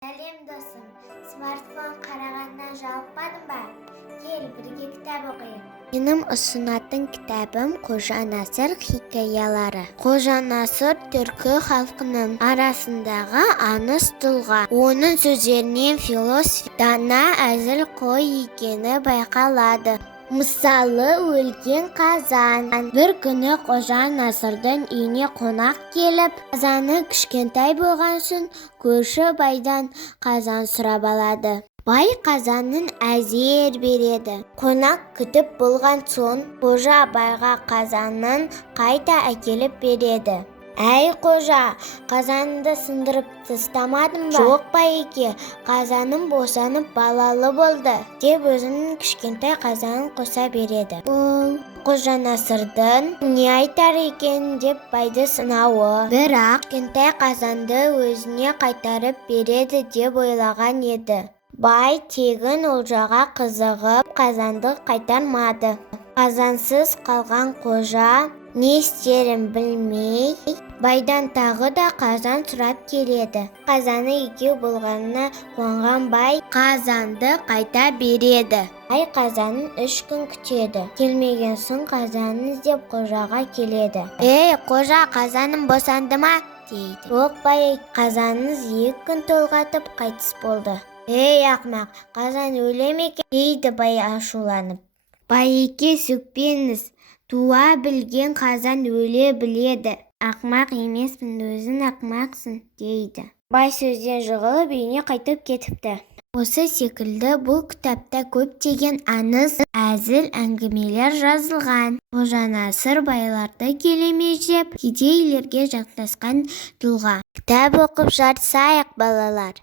Сәлем досым, смартфон қарағаннан жалықпадың ба? Кел, бірге кітап оқиық. Менің ұсынатын кітабым Қожа Насыр хикаялары. Қожа Насыр түркі халқының арасындағы аңыз тұлға. Оның сөздерінен философ, дана, әзіл қой екені байқалады. Мысалы, өлген қазан. Бір күні Қожа Насырдың үйіне қонақ келіп, қазаны кішкентай болған соң көрші байдан қазан сұрап алады. Бай қазанын әзер береді. Қонақ күтіп болған соң қожа байға қазанын қайта әкеліп береді. Әй қожа, қазанды сындырып тастамадың ба? Жоқ байеке, қазаным босанып балалы болды, деп өзінің кішкентай қазанын қоса береді. Ол Қожа Насырдың не айтар екен деп байды сынауы. Бірақ кішкентай қазанды өзіне қайтарып береді деп ойлаған еді. Бай тегін олжаға қызығып қазанды қайтармады. Қазансыз қалған қожа не істерін білмей, байдан тағы да қазан сұрап келеді. Қазаны екеу болғанына қуанған бай қазанды қайта береді. Бай қазанын 3 күн күтеді. Келмеген соң қазанын іздеп қожаға келеді. Ей, қожа, қазаным босанды ма? дейді. Жоқ бай, қазаныңыз 2 күн толғатып қайтыс болды. Ей ақымақ, қазан өле ме екен? Дейді бай ашуланып. Байеке, сөкпеңіз, туа білген қазан өле біледі. Ақымақ емеспін, өзің ақымақсың, дейді. Бай сөзден жығылып үйіне қайтып кетіпті. Осы секілді бұл кітапта көптеген аңыз, әзіл әңгімелер жазылған. Қожа Насыр байларды келемеждеп, кедейлерге жақтасқан тұлға. Кітап оқып жарысайық, балалар.